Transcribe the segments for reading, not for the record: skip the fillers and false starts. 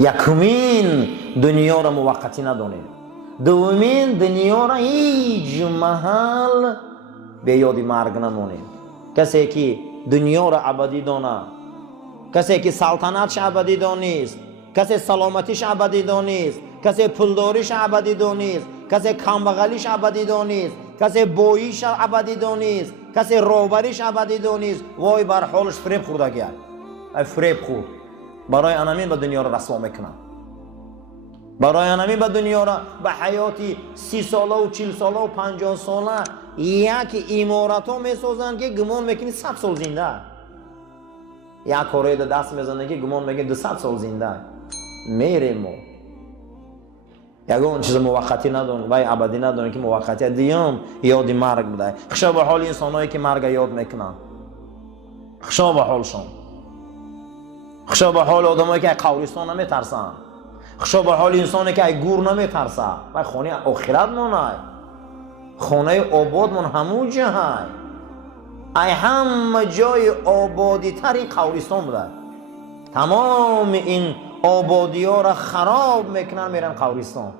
یکمین دنیا را موقتی ندانید. دومین دنیا را هیچ محل به یاد مرگ نمانید. کسی که دنیا را ابدی داند، کسی که سلطنتش ابدی دانست، کسی سلامتیش ابدی دانست، کسی پولداریش ابدی دانست، کسی کمبغلیش ابدی دانست، کسی بوییش ابدی دانست، کسی روبریش ابدی دانست، وای بر حالش فریب خورده گرد. فریب خورد. برای انامین به دنیا را رسوا میکنن. برای انامین به دنیا را به حیاتی 30 ساله و 40 ساله و 50 ساله یک امارت ها میسازن که گمان میکنی 100 سال زنده. یک کاری دست میزنه که گمان میکنی 200 سال زنده. میریم ما یگان چیز موقتی ندارن و ابدی ندارن که موقتی. دیام یاد مرگ بده. خشا به حال انسانایی که مرگ یاد میکنن. خشا به حالشون. خشا به حال آدمایی که قبرستان نمیترسن. خشا به حال انسانی که گور نمیترسه. و خانه آخرت مونه. خانه آباد من همون جای. ای همه جای آبادی تر این قبرستان بوده. تمام این آبادی ها را خراب میکنن میرن قبرستان.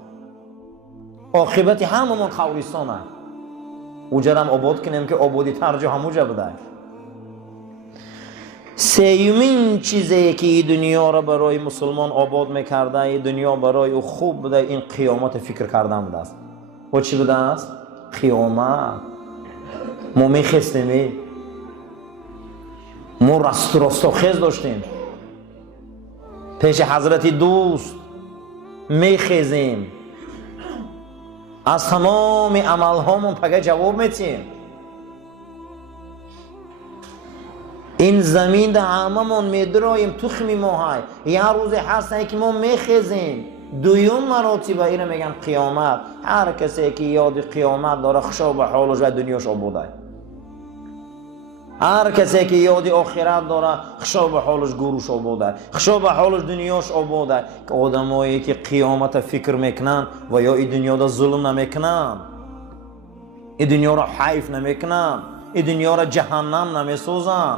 عاقبت هممون قبرستانه. اوجا هم آباد کنیم که آبادی تر جا همونجا بوده. سیومین چیزی که این دنیا را برای مسلمان آباد میکرده، این دنیا برای او خوب بوده، این قیامت فکر کردن بوده است. و چی بوده است؟ قیامت. ما میخستیم، ما رستاخیز داشتیم، پیش حضرت دوست میخیزیم، از تمام عمل هامون پگه جواب میتیم. این زمین ده هممون میدرایم تخمی ماهای. یه روز هست که ما میخیزیم. دویم مراتب اینو میگن قیامت. هر کسی که یاد قیامت داره خشا به حالش و دنیاش آباده. هر کسی که یاد آخرت داره خشا به حالش گوروش آباده. خشا به حالش دنیاش آباده. که آدمایی که قیامت فکر میکنن و یا این دنیا دا ظلم نمیکنن، این دنیا را حیف نمیکنن، این دنیا را جهنم نمیسازن،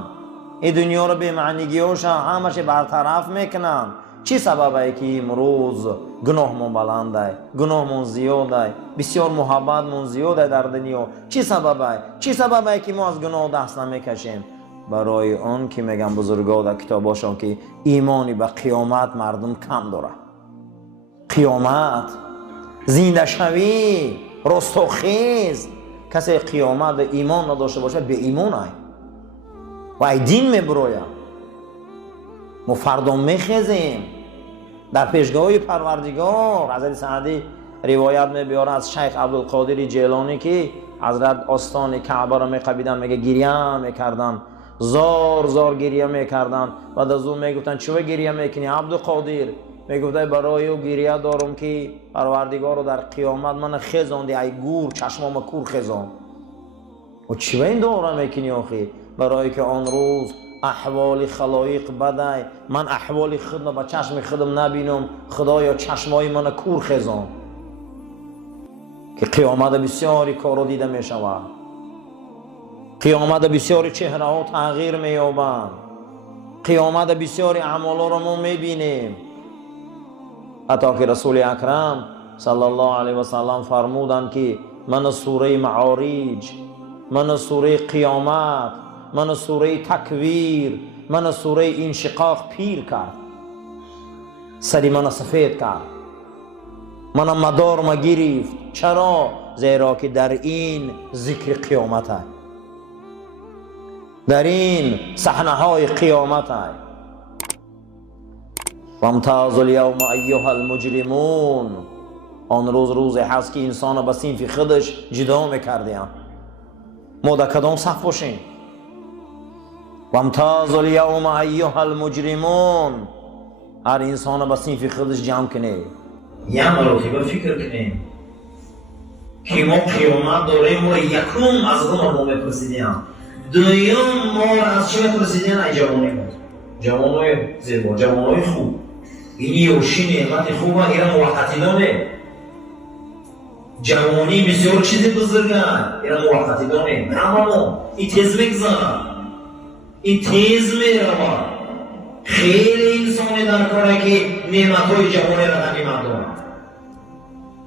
این دنیا را به معنیگیاش همش برطرف میکنن. چی سببه که امروز گناهمون بلنده، گناهمون زیاده، بسیار محبتمون زیاده در دنیا؟ چی سببه؟ چی سببه که ما از گناه دست نمیکشیم؟ برای آن که میگن بزرگا در کتاباشون که ایمانی به قیامت مردم کم داره. قیامت، زنده شوی، رستاخیز. کسی قیامت ایمان نداشته باشه به ایمان های و ای دین میبروید. ما فردا میخیزیم در پیشگاه پروردگار. حضرت سعدی روایت میبیاره از شیخ عبدالقادر جیلانی که حضرت آستان کعبه را میقبیدن، میگه گریه میکردن، زار زار گریه میکردن. بعد از اون میگفتن چه گریه میکنی عبدالقادر؟ میگفته برای او گریه دارم که پروردگار رو در قیامت من خیزاندی، ای گور چشمام کور خیزان. و چه این داره میکنی آخی؟ برای که آن روز احوال خلایق بده، من احوال خودم با چشم خودم نبینم، خدایا چشمای من کور خیزان. که قیامت بسیاری کارو دیده می شود. قیامت بسیاری چهره ها تغییر می یابند. قیامت بسیاری اعمالا رو ما می بینیم. حتی که رسول اکرم صلی الله علیه و سلم فرمودند که من سوره معارج، من سوره قیامت، من سوره تکویر، من سوره انشقاق پیر کرد، سری من سفید کرد، من مدار ما گرفت. چرا؟ زیرا که در این ذکر قیامت ہے، در این صحنه های قیامت ہے. وامتاز الیوم ایها المجرمون. آن روز هست که انسان به صنف خودش جدا میکردیم. ما در کدام صف باشیم؟ وامتاز الیوم ایها المجرمون. هر انسان به صنف خودش جمع کنه. یه مرتبه فکر کنیم که ما قیامت داریم و یکم از اون ما میپرسیدیم، دویم ما از چه میپرسیدیم؟ ای جوانی ما، جوانای زیبا، جوانای خوب. این یوشی نعمت خوبه، ایران موقتی دانه. جوانی بسیار چیزی بزرگه، ایران موقتی دانه. اما این تیز میگذاره، این تیز میره. خیلی انسانی در کاره که نعمتهای جوانی را نمی مردم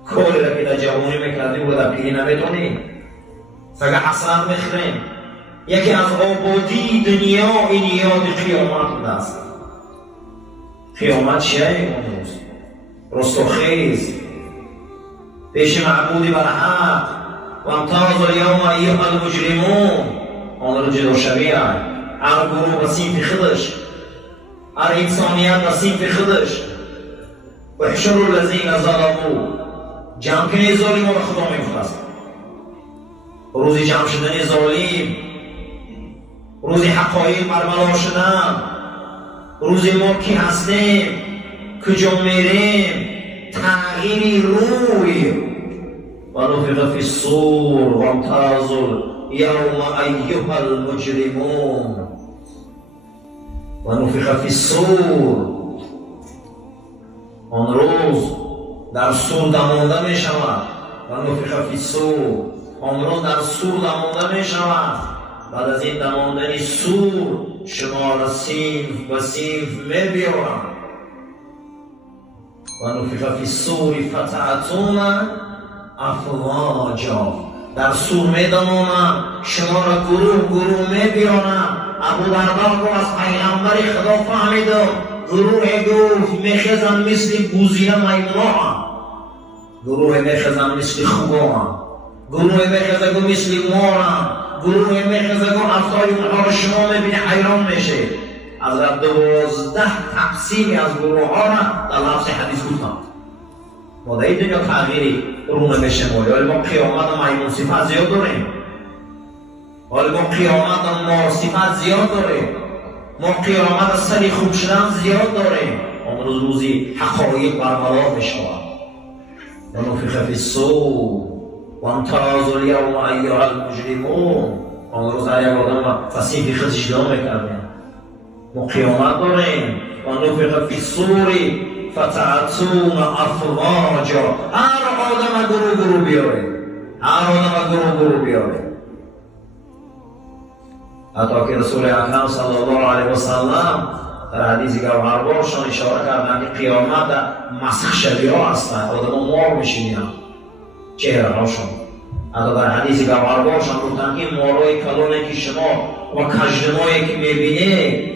کاری را که در جوانی میکردی و در پیری نمیتونی فقط حسرت میخوریم. یکی از آبادی دنیا این یاد قیامت بوده است. قیامت چیه امروز؟ رستاخیز پیش معبودی برحق و امتاز الیوم ایها المجرمون آن را جدا شویه هر گروه و صنف خودش، هر انسانیت و صنف خودش. و احشروا الذین ظلموا جمع کنی ظالم را خدا میفرست. روزی جمع شدن ظالم، روزی حقایق برملا شدن، روزی ما کی هستیم، کجا میریم، تغییری روی. و نفخ فی الصور و امتازوا الیوم ایها المجرمون و نفخ فی الصور آن روز در سور دمانده می شود. و نفخ فی الصور آن روز در سور دمانده می شود. بعد از این دماندن سور شما را صنف و صنف می بیارم. و نفخ فی الصور فتأتون افواجا در سور می دمانم شما را گروه گروه می بیارم. ابو دردار رو از پیغمبر خدا فهمیدم. گروه گفت میخزن مثل گوزینه میمونا، گروه میخزن مثل خوبان، گروه میخزن مثل مارم، گروه میخزن افضای اونها رو شما میبینی حیران میشه. از 12 تقسیمی از گروه ها را در لفظ حدیث گفتم. ما در این دنیا تغییری رو نمیشه ولی ما قیامت و میمون صفت زیاد داریم، ولی ما قیامت و مار صفت زیاد داریم، ما قیامت از سری خوب شدن زیاد داریم. آن روزی حقایق برملا میشود. و نفخ فی الصور و امتازوا الیوم ایها المجرمون آن روز هر یک آدم فصیح خودش جدا میکردیم. ما قیامت داریم. و نفخ فی الصور فتأتون افواجا هر آدم گروه گروه بیاره، هر آدم گروه گروه بیاره. حتی که رسول اکرم صلی الله علیه و سلم در حدیث گوهربارشان اشاره کردند که قیامت در مسخ شوی ها هستند. آدم مار میشینند چهره هاشون. حتی در حدیث گوهربارشان گفتند که مارای کلانی که شما و کژدمایی که میبینه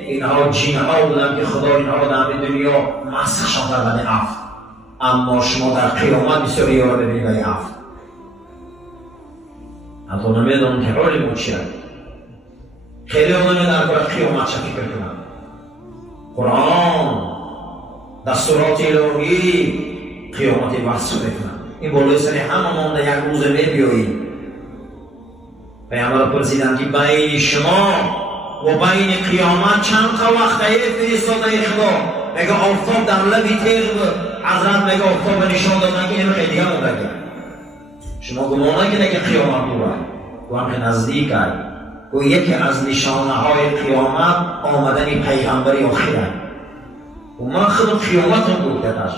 اینها جین ها بودند که خدا اینها را در دنیا مسخ شان در عفو، اما شما در قیامت بسیاری ها را ببینید برای عفو. حتی نمیدونم که حالی بود چیه. خیلی آدمی در کار قیامت چه فکر کنند. قرآن دستورات الهی قیامت بحث بکنند. این بالای سری همه ما در یک روز میبیاییم. پیامبر پرسیدند که بین شما و بین قیامت چند تا وقته فرستاده خدا؟ میگه آفتاب در لبی تیغ بود. حضرت میگه آفتاب نشان دادن که اینو خیلی دیگه مونده. شما گمان نکنید که قیامت دوره و هم نزدیک است. و یکی از نشانه های قیامت آمدن پیغمبری آخره. و من خود قیامت رو گفتش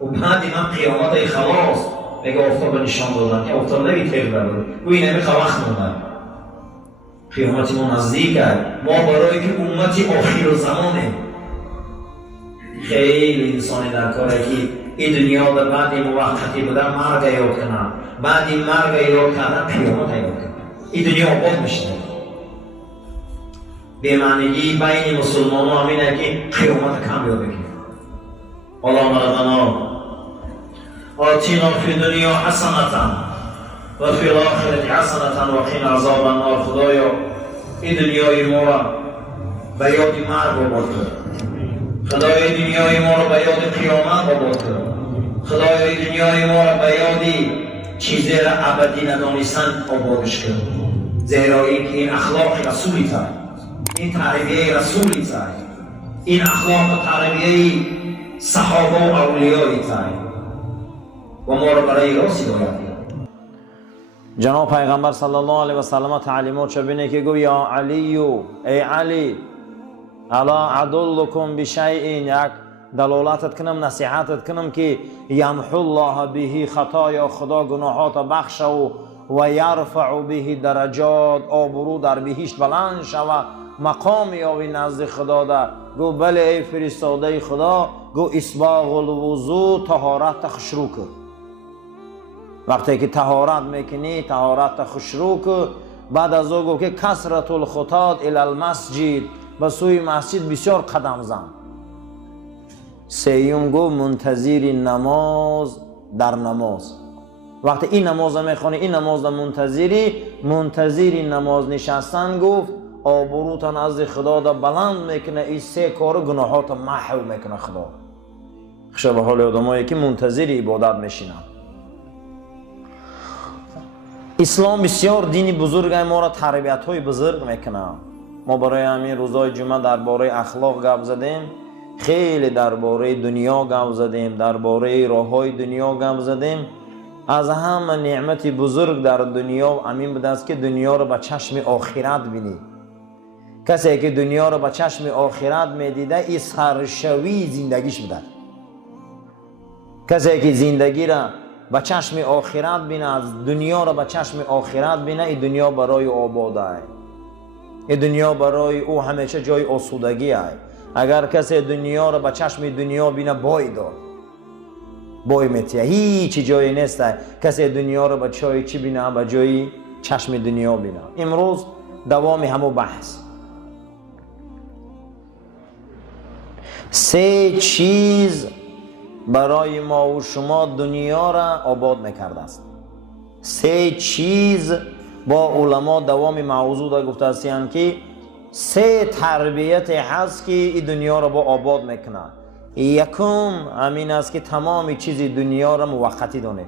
و بعد من قیامت های خلاص میگه آفتاب نشان دادن که آفتاب نمی تیغ برداره و این همی وقت موندن. قیامت ما نزدیک است. ما برای که امتی آخر زمانه. خیلی انسانی در کاره که این دنیا در بعد موقتی بودن مرگ یاد کنن، بعد این مرگ یاد کردن قیامت یاد کنن. این دنیا آباد میشه. بی‌معنیگی بین مسلمان ها همینه که قیامت کم یاد بگیریم. اللهم ربنا آتینا فی دنیا حسنة و فی الاخرة حسنة و قنا عذاب النار. خدایا این دنیای ما را به یاد مرگ آباد کن. خدایا این دنیای ما را به یاد قیامت آباد کن. خدایا این دنیای ما را به یاد چیزی را ابدی ندانستن آبادش کن. زیرا این اخلاق رسولی تر، این تربیه رسولی تر، این اخلاق و تربیه صحابه و اولیایی تر و ما را برای راست هدایت کن. جناب پیغمبر صلی الله علیه و سلم تعلیمات شبینه که گوی یا علی ای علی الا ادلکم بشیء یک دلالتت کنم نصیحتت کنم که یمحو الله به خطایا خدا گناهات بخشه و یرفع به درجات آبرو در بهشت بلند شود مقام یاوی نزد خدا گو بله ای فرستاده خدا. گو اسباغ الوضو طهارت خشروع کن. وقتی که طهارت میکنی طهارت خشروع کن. بعد از او گو که کثرت الخطات الی المسجد، به سوی مسجد بسیار قدم زن. سیوم گو منتظر نماز در نماز. وقتی این نماز میخونی این نماز منتظر نماز نشستن گفت آبروتان از خدا دا بلند میکنه. این سه کار گناهات محو میکنه خدا. خشا به حال آدمایی که منتظر عبادت میشینن. اسلام بسیار دینی بزرگ ما را تربیت های بزرگ میکنه. ما برای همین روزای جمعه درباره اخلاق گپ زدیم، خیلی درباره دنیا گپ زدیم، درباره راههای دنیا گپ زدیم. از همه نعمت بزرگ در دنیا همین بوده است که دنیا را به چشم آخرت بینی. کسی که دنیا را به چشم آخرت میدیده این سرشوی زندگیش بوده. کسی که زندگی را به چشم آخرت بینه، از دنیا را به چشم آخرت بینه، این دنیا برای آباده است. این دنیا برای او همیشه جای آسودگی است. اگر کسی دنیا را به چشم دنیا بینه بای دار، بای میتیه، هیچ جایی نیست کسی دنیا را به چای چی بینه، به جای چشم دنیا بینه. امروز دوام همو بحث. سه چیز برای ما و شما دنیا را آباد میکرده است. سه چیز با علما دوام موضوع دا گفته هستند که سه تربیت هست که این دنیا را با آباد میکنه. یکم همین است که تمام چیز دنیا را موقتی دونه.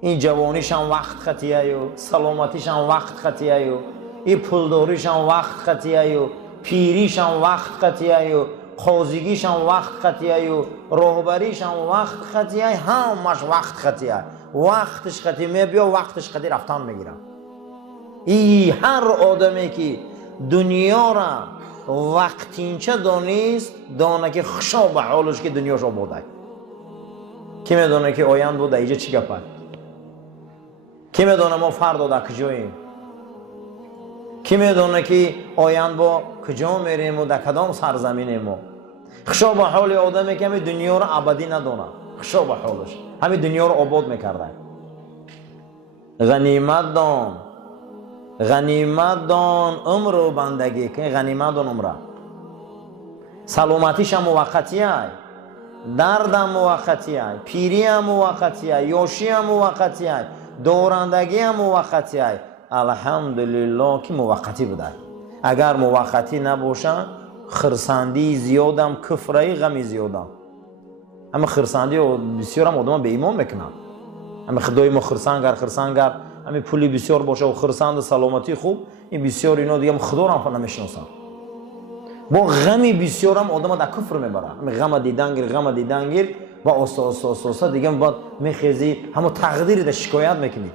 این جوانیش هم وقت خطیه و سلامتیش هم وقت خطیه و این پولداریش هم وقت خطیه و پیریش هم وقت خطیه و قاضیگیش هم وقت خطیه و راهبریش هم وقت خطیه، همش وقت خطیه. وقتش خطی میبیا، وقتش خطی رفتن میگیره. این هر آدمی که دنیا را وقتینچه دانست دانه که خشا به حالش که دنیاش آباده. کی میدونه که آیند بوده اینجا چی گپه؟ کی میدونه ما فردا در کجاییم؟ کی میدونه که آیند با کجا میریم و در کدام سرزمینیم ما؟ خشا به حال آدمی که همین دنیا را ابدی ندونه، خشا به حالش همین دنیا را آباد میکرده. غنیمت دان، غنیمت دان عمر و بندگی که غنیمت دان عمره. سلامتیش هم موقتیه، درد هم موقتیه، پیری هم موقتیه، یاشی هم موقتیه، دورندگی هم موقتیه. الحمدلله که موقتی بوده. اگر موقتی نباشه خرسندی زیادم، کفرای غمی زیادم. اما خرسندی بسیار هم آدم به ایمان میکنن. اما خدای ما خرسنگر اما پولی بسیار باشه و خرسند سلامتی خوب، این بسیار اینا دیگه خدا را هم نمیشناسن. با غمی بسیار هم آدم در کفر میبره. اما غم دیدنگیر و آسا دیگه بعد میخیزی همون تقدیر در شکایت میکنی.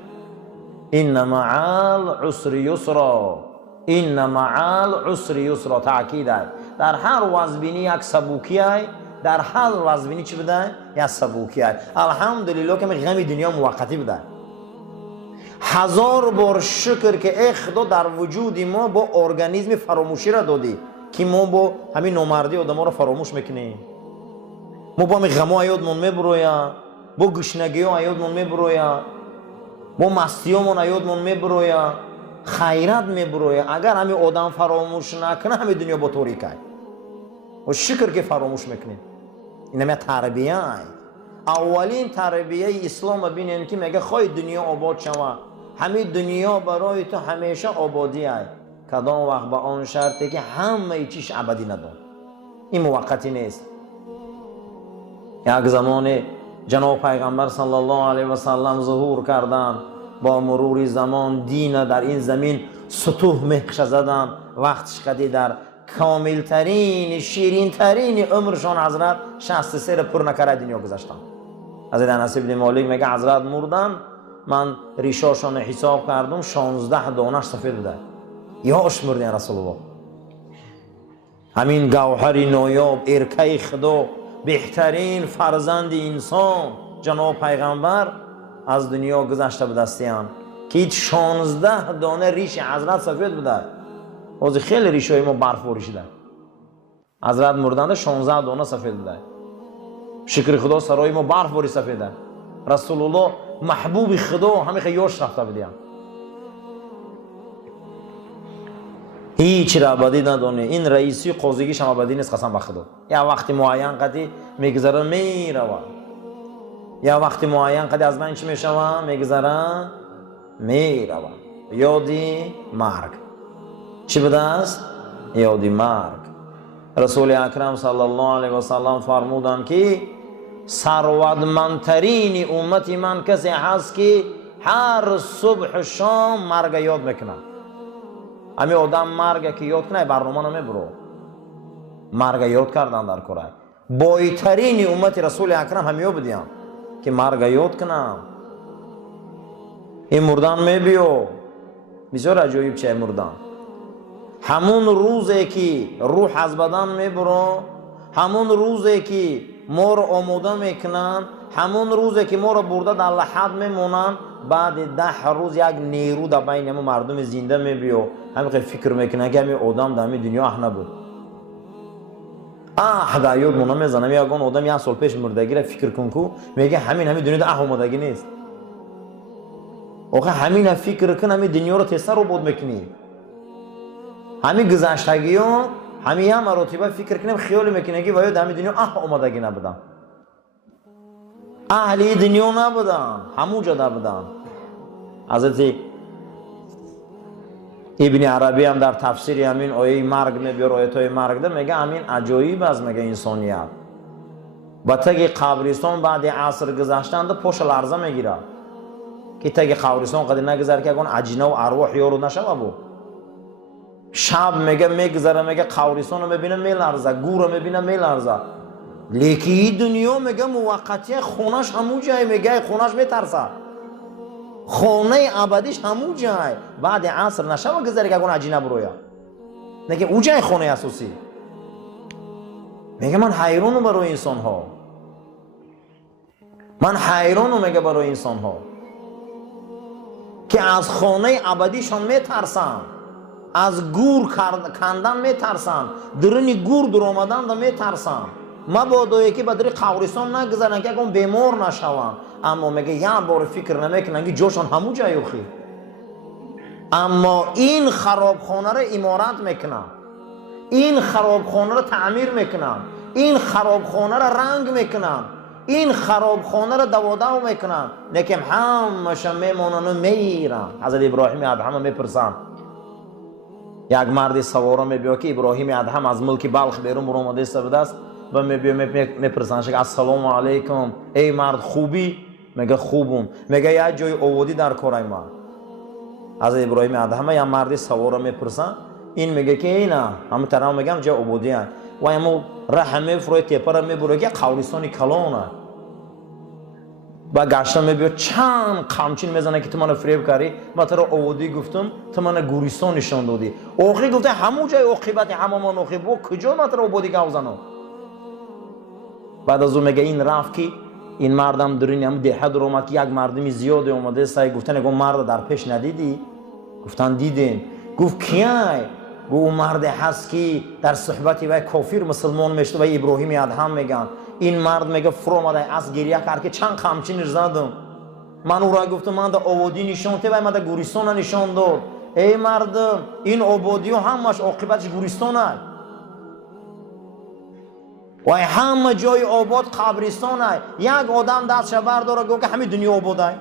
این مع العسر یسرا، این مع العسر یسرا تاکید است. در هر وضعبینی یک سبوکی است، در هر وضعبینی چی بوده؟ یک سبوکی است. الحمدلله که غم دنیا موقتی بوده. هزار بار شکر که ای خدا در وجود ما با ارگانیسم فراموشی را دادی که ما با همین نامردی آدم را فراموش میکنیم. ما با همین غم ها یادمون میبرویم، با گشنگی ها یادمون میبرویم، با مستی ها یادمون میبرویم، خیرت میبرویم. اگر همین آدم فراموش نکنه همین دنیا با تاریک است. و شکر که فراموش میکنیم. این همه تربیه است. اولین تربیه اسلام ببینین که میگه خواهی دنیا آباد شوه، همین دنیا برای تو همیشه آبادی است. کدام وقت به آن شرطی که همه چیش ابدی نداره. این موقتی نیست. یک زمان جناب پیغمبر صلی الله علیه و سلم ظهور کردن، با مرور زمان دین در این زمین سطوح مخش زدن. وقتش قدی در کامل ترین شیرین ترین عمرشان حضرت 63 را پر نکرده دنیا گذاشتن. حضرت انس بن مالک میگه حضرت مردن، من ریشاشان حساب کردم 16 دانش سفید بوده. یاش مردن رسول الله. همین گوهر نایاب ارکه خدا، بهترین فرزند انسان جناب پیغمبر از دنیا گذشته به دستیان که 16 دانه ریش حضرت سفید بوده. از خیلی ریشای ما برف بریشیده. حضرت مردند 16 دانه سفید بوده. شکر خدا سرای ما برف باری سفیده. رسول الله محبوب خدا همه خیاش رفته بودیم. هیچ را ابدی ندانه. این رئیسی قاضیگیش هم ابدی نیست قسم به خدا. یا وقتی معین قدی میگذره میروه. یا وقتی معین قدی از من چی میشوه میگذره میروه. یادی مرگ. چی بوده است؟ یادی مرگ. رسول اکرم صلی الله علیه و سلم فرمودند که ثروتمندترین امتی من کسی هست که هر صبح و شام مرگ یاد میکنه. امی آدم مرگ که یاد کنه برنامه نمیبرو. مرگ یاد کردن در کره. بایترین امت رسول اکرم همیو بدیم که مرگ یاد کنم. این مردن میبیو بسیار عجایب چه مردن. همون روزی که روح از بدن میبرو، همون روزی که ما رو آموده میکنن، همون روزی که ما رو برده در لحد میمونن، بعد 10 روز یک نیرو در بین ما مردم زنده میبیو. همین فکر میکنن که همین آدم در همین دنیا اح نبود. در یاد مونه میزنم یکان آدم 1 سال پیش مردگی را فکر کن کو میگه همین دنیا در اح اومدگی نیست. آخه همین فکر کن همین دنیا رو تسر رو بود میکنی. همین گذشتگی ها همین هم مراتبه فکر کنیم خیال میکنه که باید همین دنیا اومدگی نبودن. اهلی دنیا نبودن، همونجا نبودن. حضرت ابن عربی هم در تفسیر همین آیه مرگ میبیاره، آیه های مرگ ده میگه همین عجایب است میگه انسانیت. با تگ قبرستان بعد عصر گذشتن ده پاش لرزه میگیره که تگ قبرستان قدر نگذره که اگه عجینه و ارواح یارو نشوه بود. شب میگه میگذره میگه قبرستان رو میبینه میلرزه، گور رو میبینه میلرزه. لیکن این دنیا میگه موقتی، خونش همون جای، میگه خونش میترسه، خونه ابدیش همون جای. بعد عصر نشوه گذره که اگه عجینه برویا نگه او جای خونه اساسی. میگه من حیرانم برای انسان ها، من حیرانم میگه برای انسان ها که از خانه ابدیشان میترسن، از گور کندن میترسن، درنی گور در آمدن دا میترسن. مبادا که بدری قبرستان نگذارن که اون بیمار نشون. اما میگه یک بار فکر نمیکنن که جاشان همون جای خیر. اما این خرابخانه را امارت میکنن، این خرابخانه را تعمیر میکنن، این خرابخانه را رنگ میکنن، این خرابخانه را دوادو میکنن. لیکن همشون میمونن و میرن. حضرت ابراهیم ادهم میپرسن، یک مرد سواره میبیا که ابراهیم ادهم از ملک بلخ بیرون برآمده است و میپرسن که السلام علیکم، ای مرد خوبی؟ میگه خوبم. میگه یک جای آبادی در کارای ما. حضرت ابراهیم ادهم یا مرد سواره میپرسن، این میگه که اینا همه طرف میگم جای آبادی هست و اما راه میفروی تپه را میبره که قبرستان کلانه. با گشتم میبید چند قمچین میزنه که تو من فریب کردی، من تو را آبادی گفتم تو من گوریستان نشان دادی. آخری گفته همون جای عاقبت هممان عاقبت کجا من تو را آبادی گوزنم. بعد از اون میگه این رفت که این مردم درین هم ده در اومد که یک مردمی زیاد اومده سعی گفتن اون مرد در پیش ندیدی؟ گفتن دیدیم. گفت کیای؟ گفت اون مرد هست که در صحبتی و کافر مسلمان میشته و ابراهیم ادهم میگن. این مرد میگه فرو اومده از گریه کرد که چند قمچین زدم. من او را گفتم من در آبادی نشان ته و من در گوریستان نشان داد. ای مردم این آبادی همش عاقبتش گوریستان است و همه جای آباد قبرستان است. یک آدم دستش برداره گفت که همین دنیا آباد است.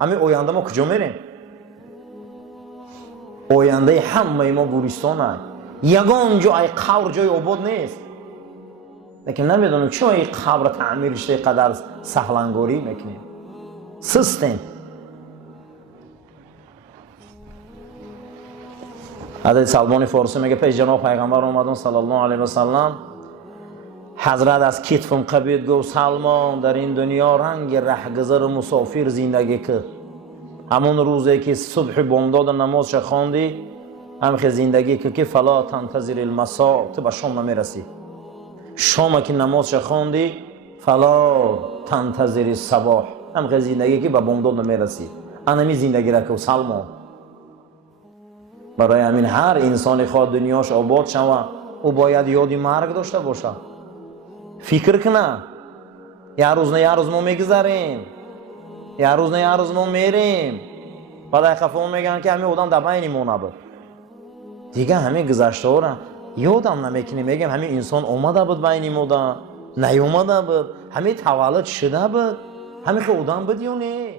همین آینده ما کجا میریم؟ آینده همه ما گوریستان است. یگان جای قبر جای آباد نیست. لیکن نمیدونم چرا این قبر تعمیر شده قدر سهلنگاری میکنیم. سیستم. حضرت سلمان فارسی میگه پیش جناب پیغمبر اومدن صلی الله علیه و سلم، حضرت از کتفم قبید گفت سلمان در این دنیا رنگ رهگذر مسافر زندگی که همون روزی که صبح بامداد نمازش خواندی همخی زندگی که فلا تنتظر المساء تو به شام نمیرسی. شام که نمازش خواندی فلا تنتظر الصباح همخی زندگی که به بامداد نمیرسی. انمی زندگی را که سلمان برای همین هر انسان خواه دنیاش آباد شوه او باید یادی مرگ داشته باشه. فکر کنه یه روز ما میگذاریم، یه روز ما میریم. بعد خفه میگن که همین آدم در بین ما نبود. دیگه همین گذشته ها را یادم نمیکنیم. میگم همین انسان اومده بود بین ما، نیومده بود، همین تولد شده بود، همین که آدم بود یا نه.